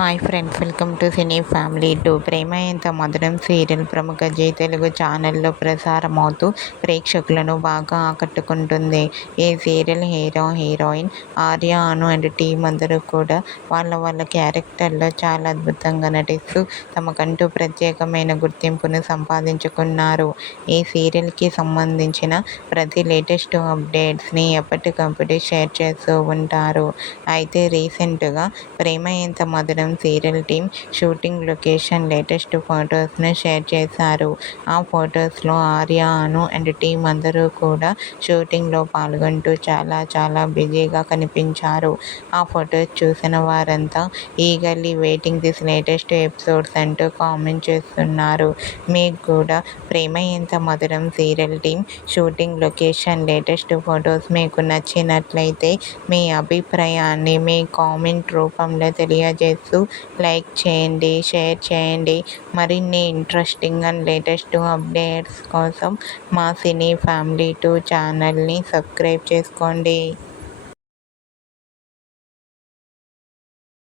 Hi friends, welcome to cine family 2. Prema Entha Madhuram serial ప్రముఖ G Telugu ఛానల్లో ప్రసారమవుతూ ప్రేక్షకులను బాగా ఆకట్టుకుంటుంది. ఈ serial hero, heroine Arya, Anu and team అందరూ కూడా వాళ్ళ క్యారెక్టర్లో చాలా అద్భుతంగా నటిస్తూ తమకంటూ ప్రత్యేకమైన గుర్తింపును సంపాదించుకున్నారు. ఈ సీరియల్కి సంబంధించిన ప్రతి లేటెస్ట్ అప్డేట్స్ని ఎప్పటికప్పుడు షేర్ చేస్తూ ఉంటారు. అయితే రీసెంట్గా Prema Entha Madhuram serial team shooting location latest ఫొటోస్ను షేర్ చేశారు. ఆ ఫొటోస్లో ఆర్య, అను అండ్ టీం అందరూ కూడా షూటింగ్లో పాల్గొంటూ చాలా బిజీగా కనిపించారు. ఆ ఫొటోస్ చూసిన వారంతా eagerly waiting this latest episodes అంటూ కామెంట్ చేస్తున్నారు. మీకు కూడా ప్రేమ Entha Madhuram serial team shooting location latest photos మీకు నచ్చినట్లయితే మీ అభిప్రాయాన్ని మీ కామెంట్ రూపంలో తెలియజేస్తూ లైక్ చేయండి, షేర్ చేయండి. మరిన్ని ఇంట్రెస్టింగ్ అండ్ లేటెస్ట్ అప్డేట్స్ కోసం మా సినీ ఫ్యామిలీ 2 ఛానల్ని సబ్స్క్రైబ్ చేసుకోండి.